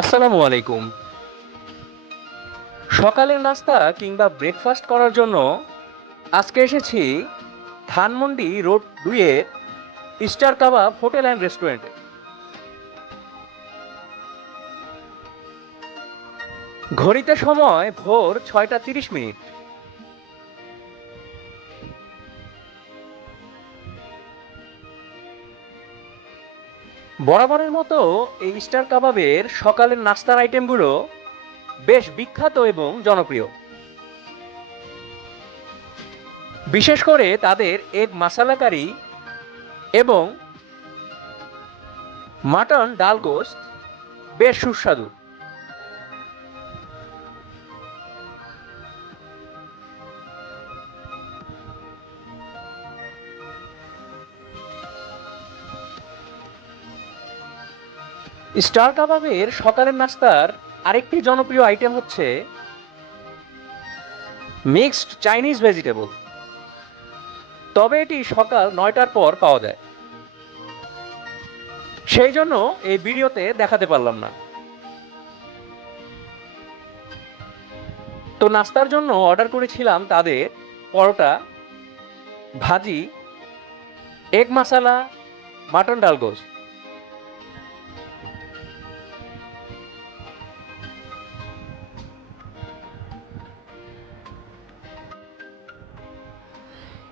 আসসালামু আলাইকুম। সকালের নাস্তা কিংবা ব্রেকফাস্ট করার জন্য আজকে এসেছি ধানমন্ডি রোড দুয়ে স্টার কাবাব হোটেল অ্যান্ড রেস্টুরেন্টে ঘড়িতে সময় ভোর ছয়টা তিরিশ মিনিট। বরাবরের মতো এই স্টার কাবাবের সকালের নাস্তার আইটেমগুলো বেশ বিখ্যাত এবং জনপ্রিয়। বিশেষ করে তাদের এক মাসালা কারি এবং মাটন ডাল গোস্ত বেশ সুস্বাদু। স্টার কাবাবের সকালের নাস্তার আরেকটি জনপ্রিয় আইটেম হচ্ছে মিক্সড চাইনিজ ভেজিটেবল তবে এটি সকাল নয়টার পর পাওয়া যায়। সেই জন্য এই ভিডিওতে দেখাতে পারলাম না। তো নাস্তার জন্য অর্ডার করেছিলাম তাদের পরোটা, ভাজি এগ মশালা মাটন ডালগোস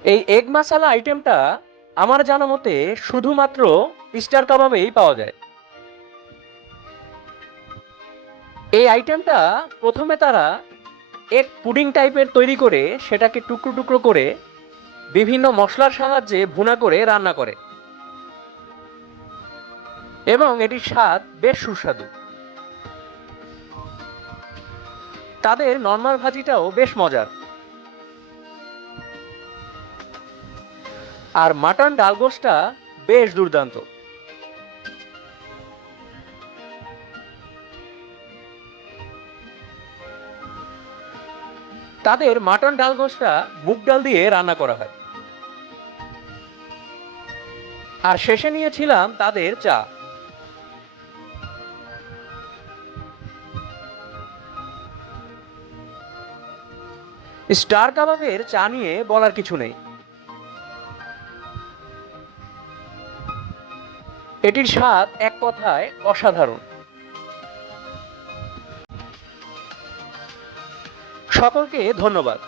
এই এগ মাসালা আইটেমটা আমার জানা মতে শুধুমাত্র স্টার কাবাবেই পাওয়া যায়। এই আইটেমটা প্রথমে তারা এক পুডিং টাইপের তৈরি করে সেটাকে টুকরো টুকরো করে বিভিন্ন মশলার সাহায্যে ভুনা করে রান্না করে। এবং এটির স্বাদ বেশ সুস্বাদু। তাদের নর্মাল ভাজিটাও বেশ মজার। আর মাটন ডালগোসটা বেশ দুর্দান্ত। তাদের মাটন ডালগোসটা মুগ ডাল দিয়ে রান্না করা হয়। আর শেষে নিয়েছিলাম তাদের চা। স্টার কাবাবের চা নিয়ে বলার কিছু নেই। এটির স্বাদ এক কথায় অসাধারণ। সকলকে ধন্যবাদ।